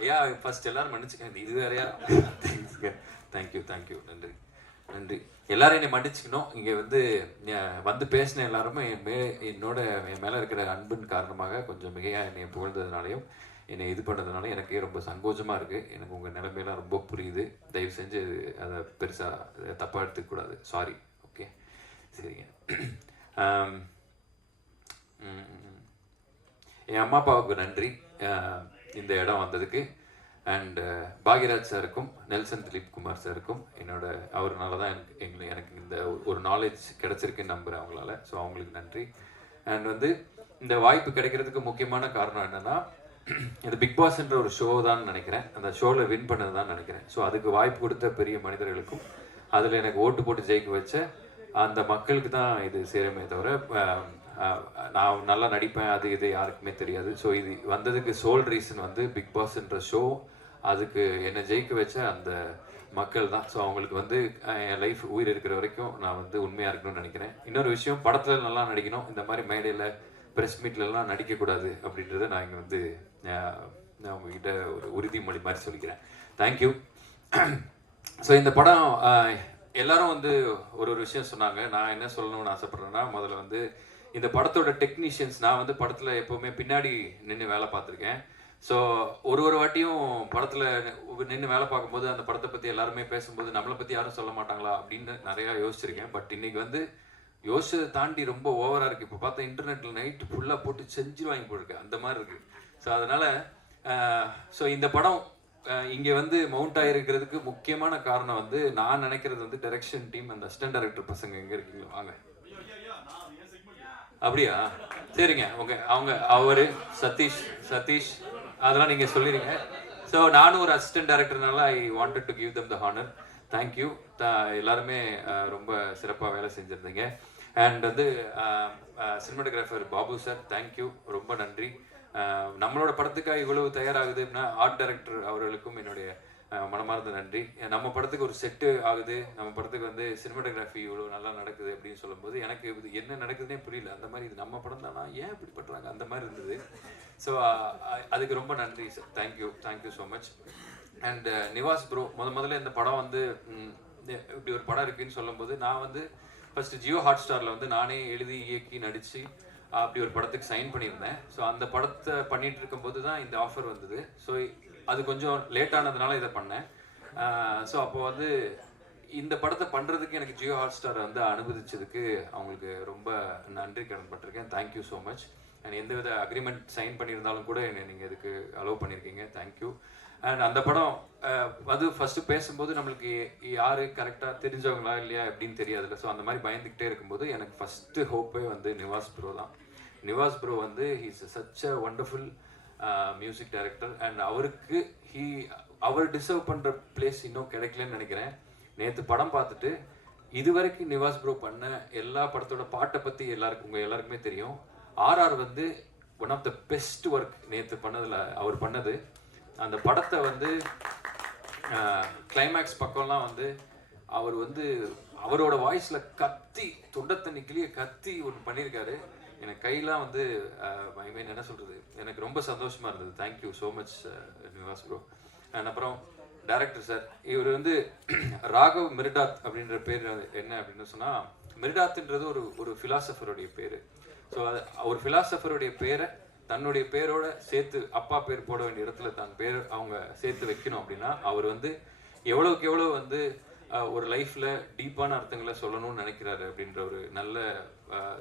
ஐயா ஃபர்ஸ்ட் எல்லாரும் மன்னிச்சுக்கங்க. இது வேறையா? தேங்க்ஸ்ங்க. Thank you thank you. நன்றி. நன்றி. எல்லாரும் என்னை மன்னிச்சுக்கணும். இங்கே வந்து வந்து பேசின எல்லாருமே என் மே என்னோட என் மேலே இருக்கிற அன்பின் காரணமாக கொஞ்சம் மிகையாக என்னை புகழ்ந்ததுனாலையும் என்னை இது பண்ணதுனால எனக்கே ரொம்ப சங்கோஜமாக இருக்குது எனக்கு உங்கள் நிலைமையெல்லாம் ரொம்ப புரியுது. தயவு செஞ்சு அதை பெருசாக தப்பாக எடுத்துக்கூடாது சாரி ஓகே சரிங்க. என் அம்மா அப்பாவுக்கு நன்றி. இந்த இடம் வந்ததுக்கு. அண்ட் uh, பாக்யராஜ் சாருக்கும் நெல்சன் திலீப் குமார் சாருக்கும் என்னோட அவர்னால தான் எனக்கு எங்களுக்கு எனக்கு இந்த ஒரு- ஒரு நாலேஜ் கிடைச்சிருக்குன்னு நம்புகிறேன் அவங்களால. ஸோ அவங்களுக்கு நன்றி. அண்ட் வந்து இந்த வாய்ப்பு கிடைக்கிறதுக்கு முக்கியமான காரணம் என்னன்னா இந்த பிக் பாஸ்ன்ற ஒரு ஷோ தான் நினைக்கிறேன். அந்த ஷோவில் வின் பண்ணது தான் நினைக்கிறேன். ஸோ அதுக்கு வாய்ப்பு கொடுத்த பெரிய மனிதர்களுக்கும் அதில் எனக்கு ஓட்டு போட்டு ஜெயிக்க வச்ச அந்த மக்களுக்கு தான் இது சேருமே தவிர நான் நல்லா நடிப்பேன் அது இது யாருக்குமே தெரியாது. ஸோ இது வந்ததுக்கு சோல் ரீசன் வந்து பிக் பாஸ்ன்ற ஷோ அதுக்கு என்னை ஜெயிக்க வச்ச அந்த மக்கள் தான். ஸோ அவங்களுக்கு வந்து என் லைஃப் உயிர் இருக்கிற வரைக்கும் நான் வந்து உண்மையாக இருக்கணும்னு நினைக்கிறேன். இன்னொரு விஷயம் படத்தில் நல்லா நடிக்கணும். இந்த மாதிரி மேடையில் ப்ரெஸ் மீட்லலாம் நடிக்கக்கூடாது அப்படின்றத நான் இங்கே வந்து நான் உங்ககிட்ட ஒரு உறுதிமொழி மாதிரி சொல்லிக்கிறேன். தேங்க்யூ ஸோ இந்த படம் எல்லாரும் வந்து ஒரு ஒரு விஷயம் சொன்னாங்க. நான் என்ன சொல்லணும்னு ஆசைப்பட்றேன்னா முதல்ல வந்து இந்த படத்தோட டெக்னீஷியன்ஸ் நான் வந்து படத்தில் எப்போவுமே பின்னாடி நின்று வேலை பார்த்துருக்கேன். ஸோ ஒரு ஒரு வாட்டியும் படத்தில் நின்று வேலை பார்க்கும்போது அந்த படத்தை பற்றி எல்லாருமே பேசும்போது நம்மளை பற்றி யாரும் சொல்ல மாட்டாங்களா அப்படின்னு நிறையா யோசிச்சிருக்கேன். பட் இன்னைக்கு வந்து யோசிச்சதை தாண்டி ரொம்ப ஓவராக இருக்குது இப்போ பார்த்தா இன்டர்நெட்டில் நைட்டு ஃபுல்லாக போட்டு செஞ்சு வாங்கி போட்டிருக்கு அந்த மாதிரி இருக்குது ஸோ அதனால் ஸோ இந்த படம் இங்கே வந்து மவுண்ட் ஆகிருக்கிறதுக்கு முக்கியமான காரணம் வந்து நான் நினைக்கிறது வந்து டைரக்ஷன் டீம் அந்த அசிஸ்டன்ட் டைரக்டர் பசங்க எங்கே இருக்கீங்களோ? வாங்க. அப்படியா? சரிங்க. ஓகே. அவங்க அவர் சதீஷ் சதீஷ் அதெல்லாம் நீங்கள் சொல்லிடுங்க ஸோ நானும் ஒரு assistant டைரக்டர்னால I wanted to give them the honour thank you எல்லாருமே ரொம்ப சிறப்பாக வேலை செஞ்சுருந்தீங்க. அண்ட் வந்து cinematographer Babu sir thank you ரொம்ப நன்றி. நம்மளோட படத்துக்காக இவ்வளவு தயாராகுதுன்னா ஆர்ட் டைரக்டர் அவர்களுக்கும் என்னுடைய மனமார்ந்த நன்றி. நம்ம படத்துக்கு ஒரு செட்டு ஆகுது. நம்ம படத்துக்கு வந்து சினிமாட்டோகிராஃபி இவ்வளோ நல்லா நடக்குது அப்படின்னு சொல்லும்போது எனக்கு இது என்ன நடக்குதுன்னே புரியல. அந்த மாதிரி இது நம்ம படம் தானா? ஏன் இப்படி பண்ணுறாங்க அந்த மாதிரி இருந்தது. ஸோ அதுக்கு ரொம்ப நன்றி sir thank you thank you so much and Nivas bro முத முதல்ல இந்த படம் வந்து இப்படி ஒரு படம் இருக்குன்னு சொல்லும்போது நான் வந்து ஃபஸ்ட்டு ஜியோ ஹாட் ஸ்டாரில் வந்து நானே எழுதி இயக்கி நடித்து அப்படி ஒரு படத்துக்கு சைன் பண்ணியிருந்தேன். ஸோ அந்த படத்தை பண்ணிகிட்டு இருக்கும்போது தான் இந்த ஆஃபர் வந்தது. ஸோ அது கொஞ்சம் லேட் ஆனதுனால இதை பண்ணேன். ஸோ அப்போ வந்து இந்த படத்தை பண்ணுறதுக்கு எனக்கு ஜியோ ஹாட் ஸ்டார் வந்து அனுமதிச்சதுக்கு அவங்களுக்கு ரொம்ப நன்றி கடன்பட்டிருக்கேன். Thank you so much and எந்த வித அக்ரிமெண்ட் சைன் பண்ணியிருந்தாலும் கூட என்னை நீங்கள் இதுக்கு அலோவ் பண்ணியிருக்கீங்க. தேங்க்யூ அண்ட் அந்த படம் அது ஃபஸ்ட்டு பேசும்போது நம்மளுக்கு யார் கரெக்டாக தெரிஞ்சவங்களா இல்லையா எப்படின்னு தெரியாதுல்ல. ஸோ அந்த மாதிரி பயந்துக்கிட்டே இருக்கும்போது எனக்கு ஃபஸ்ட்டு ஹோப்பே வந்து நிவாஸ் ப்ரோ தான். நிவாஸ் ப்ரோ வந்து he's such a wonderful music director and அவருக்கு ஹீ அவர் டிசர்வ் பண்ணுற பிளேஸ் இன்னும் கிடைக்கலன்னு நினைக்கிறேன். நேற்று படம் பார்த்துட்டு இதுவரைக்கும் நிவாஸ் ப்ரோ பண்ண எல்லா படத்தோட பாட்டை பற்றி எல்லாருக்கும் உங்கள் எல்லாருக்குமே தெரியும். ஆர்ஆர் வந்து one of the best work நேற்று பண்ணதில் அவர் பண்ணது. அந்த படத்தை வந்து uh, கிளைமேக்ஸ் பக்கம்லாம் வந்து அவர் வந்து அவரோட வாய்ஸில் கத்தி தொண்டை தண்ணி கத்தி ஒன்று பண்ணியிருக்காரு. எனக்கு கையெல்லாம் வந்து ஐ மீன் என்ன சொல்கிறது எனக்கு ரொம்ப சந்தோஷமாக இருந்தது. Thank you so much Nivas bro and அப்புறம் டேரக்டர் சார் இவர் வந்து ராகவ் மிர்டாத் அப்படின்ற பேர் என்ன அப்படின்னு சொன்னால் மிர்டாத்ன்றது ஒரு ஒரு ஃபிலாசபருடைய பேர். ஸோ அது ஒரு ஃபிலாசபருடைய பேரை தன்னுடைய பேரோட சேர்த்து அப்பா பேர் போட வேண்டிய இடத்துல தன் பேர் அவங்க சேர்த்து வைக்கணும் அப்படின்னா அவர் வந்து எவ்வளோக்கு எவ்வளோ வந்து ஒரு லைஃப்பில் டீப்பான அர்த்தங்களை சொல்லணும்னு நினைக்கிறாரு அப்படின்ற ஒரு நல்ல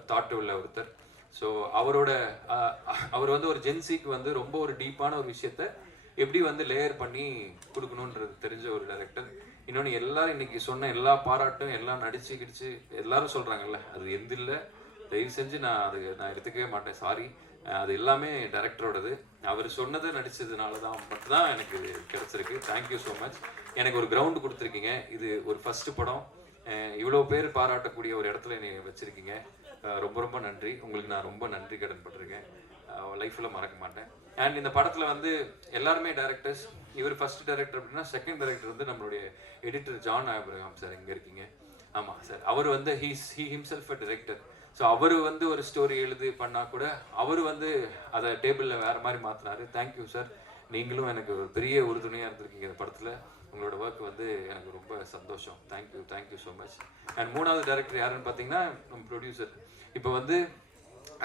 தாட் உள்ள ஒருத்தர். ஸோ அவரோட அவர் வந்து ஒரு ஜென்சிக்கு வந்து ரொம்ப ஒரு டீப்பான ஒரு விஷயத்த எப்படி வந்து லேயர் பண்ணி கொடுக்கணுன்றது தெரிஞ்ச ஒரு டைரக்டர் இன்னொன்று எல்லாரும் இன்னைக்கு சொன்ன எல்லா பாராட்டும் எல்லாம் நடிச்சு கிடிச்சு எல்லாரும் சொல்கிறாங்கல்ல அது எந்த இல்லை. தயவு செஞ்சு நான் அது நான் எடுத்துக்கவே மாட்டேன். சாரி அது எல்லாமே டைரக்டரோடது அவர் சொன்னதை நடித்ததுனால தான் மட்டும்தான் எனக்கு இது கிடைச்சிருக்கு. தேங்க்யூ ஸோ மச் எனக்கு ஒரு கிரவுண்டு கொடுத்துருக்கீங்க. இது ஒரு ஃபஸ்ட்டு படம். இவ்வளோ பேர் பாராட்டக்கூடிய ஒரு இடத்துல என்னை வச்சுருக்கீங்க. ரொம்ப ரொம்ப நன்றி. உங்களுக்கு நான் ரொம்ப நன்றி கடன் பட்டிருக்கேன். லைஃப்பில் மறக்க மாட்டேன். அண்ட் இந்த படத்தில் வந்து எல்லாருமே டேரக்டர்ஸ் இவர் ஃபர்ஸ்ட் டேரக்டர் அப்படின்னா செகண்ட் டேரக்டர் வந்து நம்மளுடைய எடிட்டர் ஜான் ஆபிரகாம் சார் இங்கே இருக்கீங்க. ஆமாம் சார் அவர் வந்து he's he himself a director so அவர் வந்து ஒரு ஸ்டோரி எழுதி பண்ணால் கூட அவர் வந்து அதை டேபிளில் வேறு மாதிரி மாற்றினார் தேங்க்யூ சார் நீங்களும் எனக்கு ஒரு பெரிய உறுதுணையாக இருந்திருக்கீங்க இந்த படத்தில். உங்களோட ஒர்க் வந்து எனக்கு ரொம்ப சந்தோஷம். Thank you thank you so much and மூணாவது டேரக்டர் யாருன்னு பார்த்தீங்கன்னா நம்ம ப்ரொடியூசர் இப்போ வந்து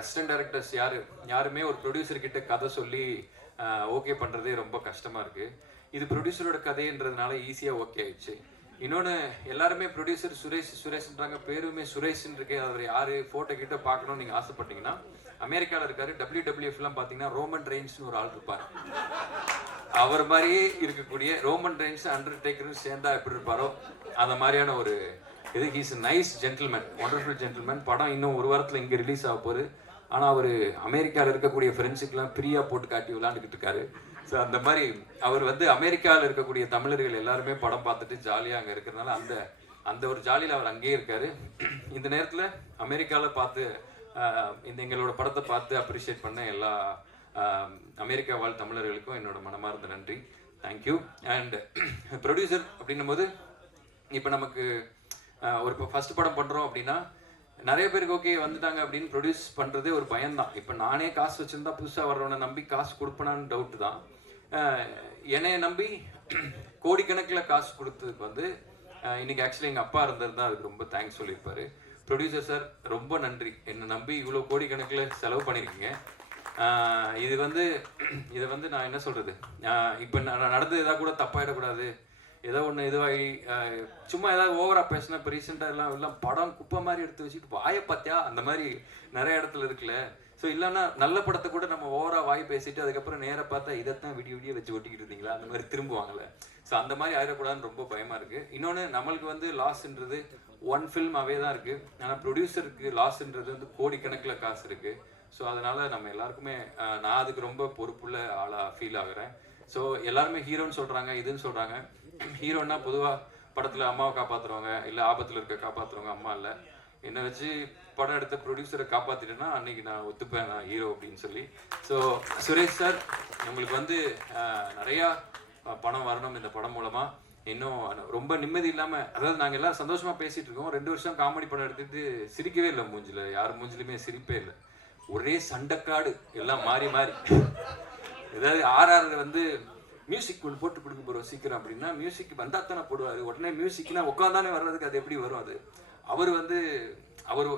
அசிஸ்டன்ட் டைரக்டர்ஸ் யார்? யாருமே ஒரு ப்ரொடியூசர்கிட்ட கதை சொல்லி ஓகே பண்ணுறதே ரொம்ப கஷ்டமாக இருக்குது இது ப்ரொடியூசரோட கதைன்றதுனால ஈஸியாக ஓகே ஆயிடுச்சு. இன்னொன்று எல்லாருமே ப்ரொடியூசர் சுரேஷ் சுரேஷ்ன்றாங்க. பேருமே சுரேஷ்ன்னு இருக்கு. அவர் யார்? ஃபோட்டோ கிட்ட பார்க்கணும்னு நீங்கள் ஆசைப்பட்டீங்கன்னா அமெரிக்காவில் இருக்காரு. டபிள்யூ டபிள்யூஎஃப்லாம் பார்த்தீங்கன்னா ரோமன் ரெயின்ஸ்னு ஒரு ஆள் இருப்பார். அவர் மாதிரியே இருக்கக்கூடிய ரோமன் ரெயின்ஸ் அண்டர்டேக்கரும் சேர்ந்தா எப்படி இருப்பாரோ அந்த மாதிரியான ஒரு இது. He's nice gentleman wonderful gentleman படம் இன்னும் ஒரு வாரத்தில் இங்கே ரிலீஸ் ஆக போகுது. ஆனால் அவர் அமெரிக்காவில் இருக்கக்கூடிய ஃப்ரெண்ட்ஸுக்கெலாம் ஃப்ரீயாக போட்டு காட்டி விளாண்டுக்கிட்டு இருக்காரு. ஸோ அந்த மாதிரி அவர் வந்து அமெரிக்காவில் இருக்கக்கூடிய தமிழர்கள் எல்லாருமே படம் பார்த்துட்டு ஜாலியாக அங்கே இருக்கிறனால அந்த அந்த ஒரு ஜாலியில் அவர் அங்கேயே இருக்கார். இந்த நேரத்தில் அமெரிக்காவில் பார்த்து இந்த எங்களோட படத்தை பார்த்து அப்ரிஷியேட் பண்ண எல்லா அமெரிக்கா வாழ் தமிழர்களுக்கும் என்னோட மனமார்ந்த நன்றி. தேங்க்யூ அண்ட் ப்ரொடியூசர் அப்படின்னும் போது இப்போ நமக்கு ஒரு இப்போ ஃபஸ்ட் படம் பண்ணுறோம் அப்படின்னா நிறைய பேருக்கு ஓகே வந்துட்டாங்க அப்படின்னு ப்ரொடியூஸ் பண்ணுறதே ஒரு பயம்தான். இப்போ நானே காசு வச்சிருந்தா புதுசாக வர்றவனை நம்பி காசு கொடுப்பேனான்னு டவுட் தான். என்னைய நம்பி கோடிக்கணக்கில் காசு கொடுத்ததுக்கு வந்து இன்றைக்கி இன்னைக்கு ஆக்சுவலி எங்கள் அப்பா இருந்திருந்தா அதுக்கு ரொம்ப தேங்க்ஸ் சொல்லியிருப்பாரு. ப்ரொடியூசர் சார் ரொம்ப நன்றி. என்னை நம்பி இவ்வளோ கோடிக்கணக்கில் செலவு பண்ணியிருக்கீங்க. இது வந்து இதை வந்து நான் என்ன சொல்கிறது இப்போ நான் நடந்தது எதாவது கூட தப்பாயிடக்கூடாது. ஏதோ ஒன்று இதுவாகி சும்மா ஏதாவது ஓவராக பேசினா இப்போ ரீசெண்டாக எல்லாம் எல்லாம் படம் குப்பை மாதிரி எடுத்து வச்சுட்டு வாயை பார்த்தியா? அந்த மாதிரி நிறைய இடத்துல இருக்குல்ல. ஸோ இல்லைன்னா நல்ல படத்தை கூட நம்ம ஓவராக வாய் பேசிட்டு அதுக்கப்புறம் நேராக பார்த்தா இதைத்தான் விடிய விடிய வச்சு ஒட்டிக்கிட்டு இருந்தீங்களா? அந்த மாதிரி திரும்புவாங்கல்ல. ஸோ அந்த மாதிரி ஆயிடக்கூடாதுன்னு ரொம்ப பயமாக இருக்குது இன்னொன்று நம்மளுக்கு வந்து லாஸ்ன்றது ஒன் ஃபில்மாவே தான் இருக்குது ஆனால் ப்ரொடியூசருக்கு லாஸ்ன்றது வந்து கோடிக்கணக்கில் காசு இருக்குது ஸோ அதனால் நம்ம எல்லாருக்குமே நான் அதுக்கு ரொம்ப பொறுப்புள்ள ஆளாக ஃபீல் ஆகுறேன். ஸோ எல்லாருமே ஹீரோன்னு சொல்கிறாங்க இதுன்னு சொல்கிறாங்க ஹீரோன்னா பொதுவாக படத்தில் அம்மாவை காப்பாத்துறவங்க இல்லை ஆபத்தில் இருக்க காப்பாற்றுறவங்க அம்மா இல்லை. என்னை வச்சு படம் எடுத்த ப்ரொடியூசரை காப்பாற்றிட்டேன்னா அன்னைக்கு நான் ஒத்துப்பேன் நான் ஹீரோ அப்படின்னு சொல்லி. ஸோ சுரேஷ் சார் உங்களுக்கு வந்து நிறையா பணம் வரணும் இந்த படம் மூலமாக இன்னும் ரொம்ப நிம்மதி இல்லாமல் அதாவது நாங்கள் எல்லாம் சந்தோஷமாக பேசிகிட்டு இருக்கோம். ரெண்டு வருஷம் காமெடி படம் எடுத்துகிட்டு சிரிக்கவே இல்லை மூஞ்சில். யார் மூஞ்சிலுமே சிரிப்பே இல்லை. ஒரே சண்டைக்காடு எல்லாம் மாறி மாறி. ஏதாவது ஆர்ஆர் வந்து மியூசிக் ஒன்று போட்டு கொடுக்க போகிறோம் சீக்கிரம் அப்படின்னா மியூசிக் வந்தால் தானே போடுவார். உடனே மியூசிக்னா உட்காந்தானே வர்றதுக்கு அது எப்படி வரும் அது? அவர் வந்து அவர்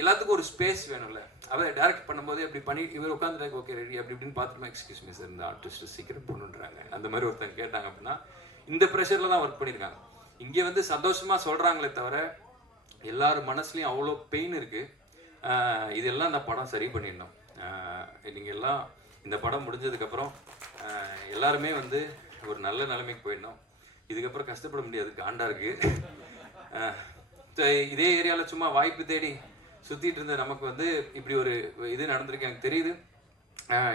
எல்லாத்துக்கும் ஒரு ஸ்பேஸ் வேணும்ல. அவர் டைரக்ட் பண்ணும்போது அப்படி பண்ணி இவர் உட்காந்துட்டு ஓகே ரெடி அப்படி இப்படின்னு பார்த்துமா எக்ஸ்கியூஸ் மீ சார் இந்த ஆர்டிஸ்ட் சீக்கிரம் பண்ணுன்றாங்க அந்த மாதிரி ஒருத்தங்க கேட்டாங்க அப்படின்னா இந்த ப்ரெஷரில் தான் ஒர்க் பண்ணியிருக்காங்க. இங்கே வந்து சந்தோஷமாக சொல்கிறாங்களே தவிர எல்லார் மனசுலையும் அவ்வளோ பெயின் இருக்குது இதெல்லாம் இந்த படம் சரி பண்ணிடணும். நீங்கள் எல்லாம் இந்த படம் முடிஞ்சதுக்கப்புறம் எல்லாருமே வந்து ஒரு நல்ல நிலைமைக்கு போயிடணும். இதுக்கப்புறம் கஷ்டப்பட முடியாது. காண்டா இருக்குது இதே ஏரியாவில் சும்மா வாய்ப்பு தேடி சுற்றிட்டு இருந்த நமக்கு வந்து இப்படி ஒரு இது நடந்திருக்கு. எனக்கு தெரியுது.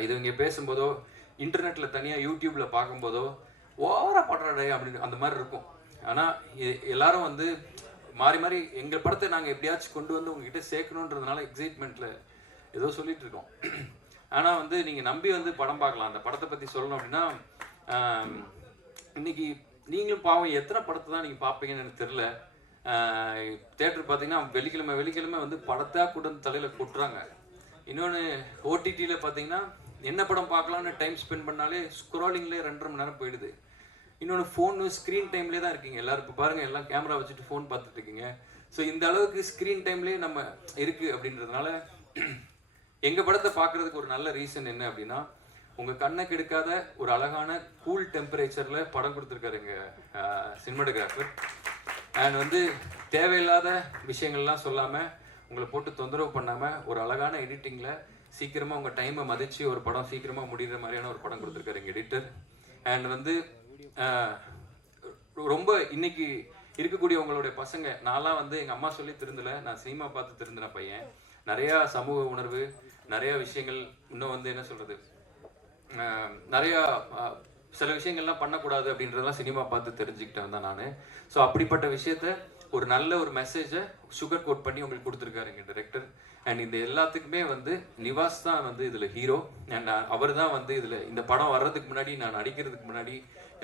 இது இங்கே பேசும்போதோ இன்டர்நெட்டில் தனியாக யூடியூப்பில் பார்க்கும்போதோ ஓவராக பண்றாடே அப்படின்னு அந்த மாதிரி இருக்கும். ஆனால் எல்லாரும் வந்து மாறி மாறி எங்கள் படத்தை நாங்கள் எப்படியாச்சும் கொண்டு வந்து உங்ககிட்ட சேர்க்கணுன்றதுனால எக்ஸைட்மெண்ட்டில் ஏதோ சொல்லிட்டு இருக்கோம். ஆனால் வந்து நீங்கள் நம்பி வந்து படம் பார்க்கலாம். அந்த படத்தை பற்றி சொல்லணும் அப்படின்னா இன்னைக்கு நீங்களும் பாவம் எத்தனை படத்தை தான் நீங்கள் பார்ப்பீங்கன்னு எனக்கு தெரில தேட்டர் பார்த்தீங்கன்னா வெள்ளிக்கிழமை வெள்ளிக்கிழமை வந்து படத்தா கூட தலையில் கொட்டுறாங்க. இன்னொன்று ஓடிடியில் பார்த்தீங்கன்னா என்ன படம் பார்க்கலாம்னு டைம் ஸ்பெண்ட் பண்ணாலே ஸ்க்ரோலிங்லேயே ரெண்டரை மணி நேரம் போயிடுது. இன்னொன்று ஃபோனு ஸ்க்ரீன் டைம்லேயே தான் இருக்கீங்க. எல்லாரும் இப்போ பாருங்கள் எல்லாம் கேமரா வச்சுட்டு ஃபோன் பார்த்துட்டு இருக்கீங்க. ஸோ இந்த அளவுக்கு ஸ்க்ரீன் டைம்லேயே நம்ம இருக்குது அப்படின்றதுனால எங்கள் படத்தை பார்க்குறதுக்கு ஒரு நல்ல ரீசன் என்ன அப்படின்னா உங்கள் கண்ணை கெடுக்காத ஒரு அழகான கூல் டெம்பரேச்சரில் படம் கொடுத்துருக்காரு எங்கள் சினிமாடோகிராஃபர் அண்ட் வந்து தேவையில்லாத விஷயங்கள்லாம் சொல்லாமல் உங்களை போட்டு தொந்தரவு பண்ணாமல் ஒரு அழகான எடிட்டிங்கில் சீக்கிரமாக உங்கள் டைமை மதித்து ஒரு படம் சீக்கிரமாக முடிகிற மாதிரியான ஒரு படம் கொடுத்துருக்காரு எங்கள் எடிட்டர் அண்ட் வந்து ரொம்ப இன்னைக்கு இருக்கக்கூடிய உங்களுடைய பசங்க. நான்லாம் வந்து எங்கள் அம்மா சொல்லி திருந்தல. நான் சினிமா பார்த்து திருந்தின பையன். நிறையா சமூக உணர்வு நிறையா விஷயங்கள். இன்னும் வந்து என்ன சொல்கிறது நிறையா நிறைய சில விஷயங்கள்லாம் பண்ணக்கூடாது அப்படின்றதெல்லாம் சினிமா பார்த்து தெரிஞ்சுக்கிட்டேன் தான் நான். ஸோ அப்படிப்பட்ட விஷயத்த ஒரு நல்ல ஒரு மெசேஜை சுகர் கோட் பண்ணி உங்களுக்கு கொடுத்துருக்காரு எங்கள் டைரக்டர் அண்ட் இந்த எல்லாத்துக்குமே வந்து நிவாஸ் தான் வந்து இதில் ஹீரோ அண்ட் அவர் தான் வந்து இதில் இந்த படம் வர்றதுக்கு முன்னாடி நான் நடிக்கிறதுக்கு முன்னாடி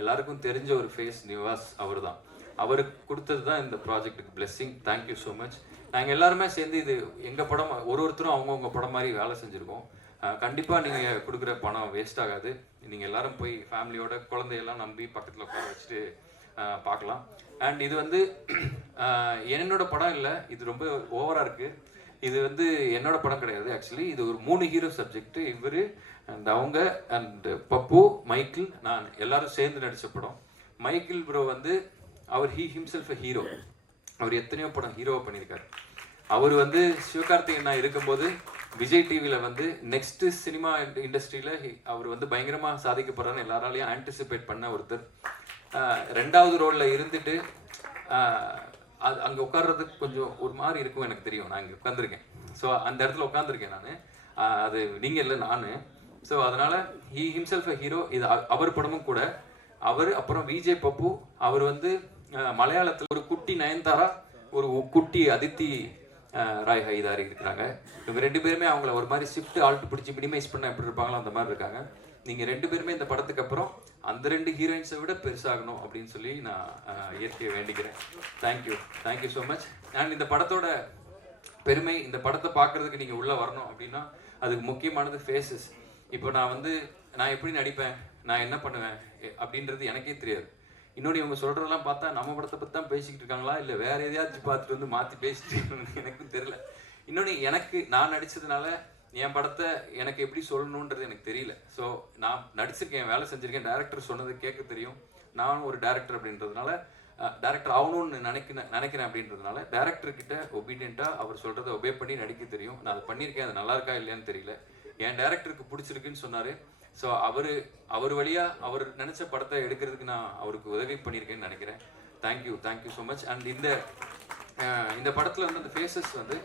எல்லாருக்கும் தெரிஞ்ச ஒரு ஃபேஸ் நிவாஸ் அவர் தான் அவருக்கு கொடுத்தது தான் இந்த ப்ராஜெக்ட்டுக்கு blessing thank you so much நாங்கள் எல்லாருமே சேர்ந்து இது எங்கள் படம் ஒரு ஒருத்தரும் அவங்கவுங்க படம் மாதிரி வேலை செஞ்சுருக்கோம். கண்டிப்பாக நீங்கள் கொடுக்குற பணம் வேஸ்ட் ஆகாது. நீங்கள் எல்லாரும் போய் ஃபேமிலியோட குழந்தையெல்லாம் நம்பி பக்கத்தில் உட்கார வச்சுட்டு பார்க்கலாம். அண்ட் இது வந்து என்னோட படம் இல்லை. இது ரொம்ப ஓவராக இருக்குது இது வந்து என்னோட படம் கிடையாது ஆக்சுவலி இது ஒரு மூணு ஹீரோ சப்ஜெக்ட் இவர் அண்ட் அவங்க அண்ட் பப்பு மைக்கிள் நான் எல்லாரும் சேர்ந்து நடித்த படம். மைக்கிள் ப்ரோ வந்து அவர் ஹீ ஹிம்செல்ஃப் ஹீரோ அவர் எத்தனையோ படம் ஹீரோவாக பண்ணியிருக்காரு. அவர் வந்து சிவகார்த்திகேயனா இருக்கும்போது விஜய் டிவியில் வந்து நெக்ஸ்ட் சினிமா இண்டஸ்ட்ரியில் அவர் வந்து பயங்கரமாக சாதிக்க போகிறான்னு எல்லாராலையும் ஆன்டிசிபேட் பண்ண ஒருத்தர். ரெண்டாவது ரோலில் இருந்துட்டு அது அங்கே உட்கார்றதுக்கு கொஞ்சம் ஒரு மாதிரி இருக்கும் எனக்கு தெரியும். நான் இங்கே உட்காந்துருக்கேன் ஸோ அந்த இடத்துல உட்காந்துருக்கேன் நான். அது நீங்கள் இல்லை நான். ஸோ அதனால் ஹீ ஹிம்செல்ஃப் ஹீரோ இது அ- அவர் படமும் கூட. அவர் அப்புறம் விஜய் பப்பு அவர் வந்து மலையாளத்தில் ஒரு குட்டி நயன்தாரா ஒரு குட்டி அதித்தி ராய் ஹைதாரி இருக்கிறாங்க. இவங்க ரெண்டு பேருமே அவங்கள ஒரு மாதிரி ஷிஃப்ட் ஆல்ட் பிடிச்சி மினிமைஸ் பண்ண எப்படி இருப்பாங்களோ அந்த மாதிரி இருக்காங்க. நீங்கள் ரெண்டு பேருமே இந்த படத்துக்கு அப்புறம் அந்த ரெண்டு ஹீரோயின்ஸை விட பெருசாகணும் அப்படின்னு சொல்லி நான் இயற்கையை வேண்டிக்கிறேன். Thank you thank you so much and இந்த படத்தோட பெருமை இந்த படத்தை பார்க்கறதுக்கு நீங்கள் உள்ளே வரணும் அப்படின்னா அதுக்கு முக்கியமானது ஃபேஸஸ் இப்போ நான் வந்து நான் எப்படி நடிப்பேன் நான் என்ன பண்ணுவேன் அப்படின்றது எனக்கே தெரியாது. இன்னொன்று இவங்க சொல்கிறதெல்லாம் பார்த்தா நம்ம படத்தை பற்றி தான் பேசிக்கிட்டு இருக்காங்களா? இல்லை வேறு எதையாச்சும் பார்த்துட்டு வந்து மாற்றி பேசிட்டு எனக்கும் தெரியல. இன்னொன்று எனக்கு நான் நடித்ததுனால என் படத்தை எனக்கு எப்படி சொல்லணுன்றது எனக்கு தெரியல. ஸோ நான் நடிச்சிருக்கேன் வேலை செஞ்சிருக்கேன். டேரக்டர் சொன்னது கேட்க தெரியும். நானும் ஒரு டேரக்டர் அப்படின்றதுனால டேரக்டர் ஆகணும்னு நினைக்கிறேன் நினைக்கிறேன் அப்படின்றதுனால டேரக்டர்கிட்ட ஒபீடியண்ட்டாக அவர் சொல்கிறத ஒபே பண்ணி நடிக்க தெரியும். நான் அதை பண்ணியிருக்கேன் அது நல்லா இருக்கா இல்லையான்னு தெரியல. என் டேரக்டருக்கு பிடிச்சிருக்குன்னு சொன்னார். ஸோ அவர் அவர் வழியாக அவர் நினச்ச படத்தை எடுக்கிறதுக்கு நான் அவருக்கு உதவி பண்ணியிருக்கேன்னு நினைக்கிறேன். Thank you thank you so much and இந்த இந்த படத்தில் வந்து அந்த ஃபேஸஸ் வந்து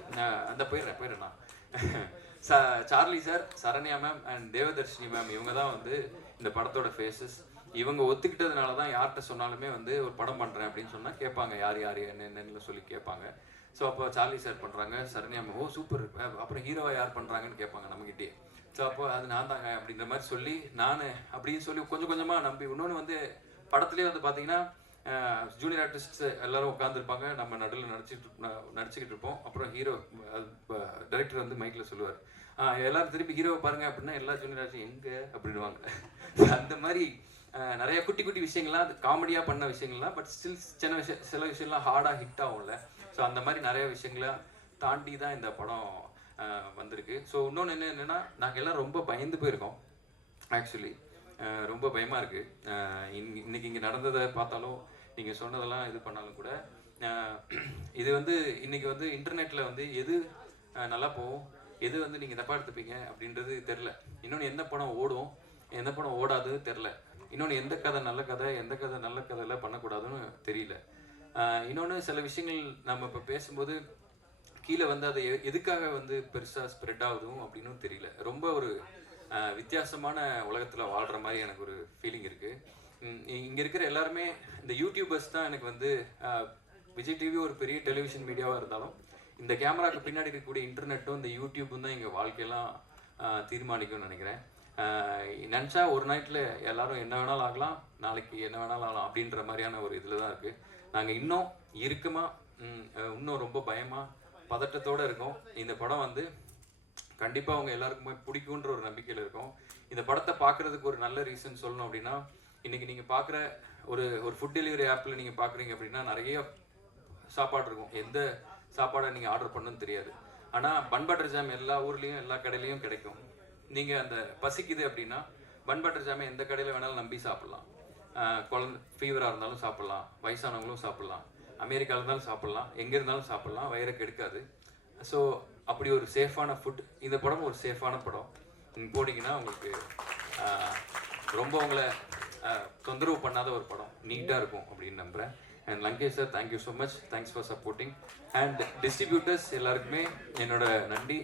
அந்த போயிடுறேன் போயிடுறேன் நான். Charlie sir Saranya ma'am and Devadarshini ma'am இவங்க தான் வந்து இந்த படத்தோட ஃபேஸஸ் இவங்க ஒத்துக்கிட்டதுனால தான் யார்கிட்ட சொன்னாலுமே வந்து ஒரு படம் பண்ணுறேன் அப்படின்னு சொன்னால் கேட்பாங்க. யார் யார் என்ன என்னன்னு சொல்லி கேட்பாங்க. ஸோ அப்போ சார்லி சார் பண்ணுறாங்க சரண்யா மேம் ஓ சூப்பர் அப்புறம் ஹீரோவை யார் பண்ணுறாங்கன்னு கேட்பாங்க நம்மகிட்டே ஸோ அப்போ அது நான் தாங்க அப்படின்ற மாதிரி சொல்லி நான் அப்படின்னு சொல்லி கொஞ்சம் கொஞ்சமாக நம்பி இன்னொன்று வந்து படத்துலேயே வந்து பார்த்தீங்கன்னா ஜூனியர் ஆர்டிஸ்ட் எல்லாரும் உட்காந்துருப்பாங்க நம்ம நடுவில் நடிச்சிட்டு நடிச்சுக்கிட்டு இருப்போம். அப்புறம் ஹீரோ டைரக்டர் வந்து மைக்கில் சொல்லுவார். எல்லாரும் திருப்பி ஹீரோவை பாருங்க அப்படின்னா எல்லா ஜூனியர் ஆர்டிஸ்ட் எங்கே அப்படின்வாங்க அந்த மாதிரி நிறைய குட்டி குட்டி விஷயங்கள்லாம் அது காமெடியாக பண்ண விஷயங்கள்லாம் பட் ஸ்டில் சின்ன விஷயம் சில விஷயம்லாம் ஹார்டாக ஹிட் ஆகும்ல. ஸோ அந்த மாதிரி நிறைய விஷயங்களை தாண்டி தான் இந்த படம் வந்திருக்கு. ஸோ இன்னொன்று என்ன என்னென்னா நாங்கள் எல்லாம் ரொம்ப பயந்து போயிருக்கோம். ஆக்சுவலி ரொம்ப பயமாக இருக்குது இன்னைக்கு இங்கே நடந்ததை பார்த்தாலும் நீங்கள் சொன்னதெல்லாம் இது பண்ணாலும் கூட இது வந்து இன்னைக்கு வந்து இன்டர்நெட்டில் வந்து எது நல்லா போகும் எது வந்து நீங்கள் தப்பாக எடுத்துப்பீங்க அப்படின்றது தெரில இன்னொன்று எந்த படம் ஓடும் எந்த படம் ஓடாது தெரில இன்னொன்று எந்த கதை நல்ல கதை எந்த கதை நல்ல கதையில் பண்ணக்கூடாதுன்னு தெரியல. இன்னொன்று சில விஷயங்கள் நம்ம இப்போ பேசும்போது கீழே வந்து அதை எ- எதுக்காக வந்து பெருசாக ஸ்ப்ரெட் ஆகுதும் அப்படின்னும் தெரியல. ரொம்ப ஒரு வித்தியாசமான உலகத்தில் வாழ்கிற மாதிரி எனக்கு ஒரு ஃபீலிங் இருக்குது இங்கே இருக்கிற எல்லாருமே இந்த யூடியூபர்ஸ் தான் எனக்கு வந்து விஜய் டிவி ஒரு பெரிய டெலிவிஷன் மீடியாவாக இருந்தாலும் இந்த கேமராக்கு பின்னாடி இருக்கக்கூடிய இன்டர்நெட்டும் இந்த யூடியூப்பும் தான் எங்கள் வாழ்க்கையெல்லாம் தீர்மானிக்கும்னு நினைக்கிறேன். நினச்சா ஒரு நைட்டில் எல்லாரும் என்ன வேணாலும் ஆகலாம் நாளைக்கு என்ன வேணாலும் ஆகலாம் அப்படின்ற மாதிரியான ஒரு இதில் தான் இருக்குது நாங்கள் இன்னும் இறுக்கமாக இன்னும் ரொம்ப பயமாக பதட்டத்தோட இருக்கோம். இந்த படம் வந்து கண்டிப்பாக அவங்க எல்லாருக்குமே பிடிக்குன்ற ஒரு நம்பிக்கையில் இருக்கும். இந்த படத்தை பார்க்குறதுக்கு ஒரு நல்ல ரீசன் சொல்லணும் அப்படின்னா இன்றைக்கி நீங்கள் பார்க்குற ஒரு ஒரு ஃபுட் டெலிவரி ஆப்பில் நீங்கள் பார்க்குறீங்க அப்படின்னா நிறைய சாப்பாடு இருக்கும். எந்த சாப்பாடை நீங்கள் ஆர்டர் பண்ணணும்னு தெரியாது. ஆனால் பன் பட்டர் ஜாம் எல்லா ஊர்லேயும் எல்லா கடையிலையும் கிடைக்கும். நீங்கள் அந்த பசிக்குது அப்படின்னா பன் பட்டர் ஜாமை எந்த கடையில் வேணாலும் நம்பி சாப்பிட்லாம். குழந்த குழந்தை ஃபீவராக இருந்தாலும் சாப்பிட்லாம். வயசானவங்களும் சாப்பிட்லாம். அமெரிக்காவில் இருந்தாலும் சாப்பிட்லாம். எங்கே இருந்தாலும் சாப்பிட்லாம். வயிறை கெடுக்காது. ஸோ அப்படி ஒரு சேஃபான ஃபுட் இந்த படம் ஒரு சேஃபான படம். நீங்கள் போனீங்கன்னா உங்களுக்கு ரொம்ப உங்களை தொந்தரவு பண்ணாத ஒரு படம். நீட்டாக இருக்கும் அப்படின்னு நம்புகிறேன் and Lankesh sir thank you so much thanks for supporting and distributors எல்லாருக்குமே என்னோட நன்றி.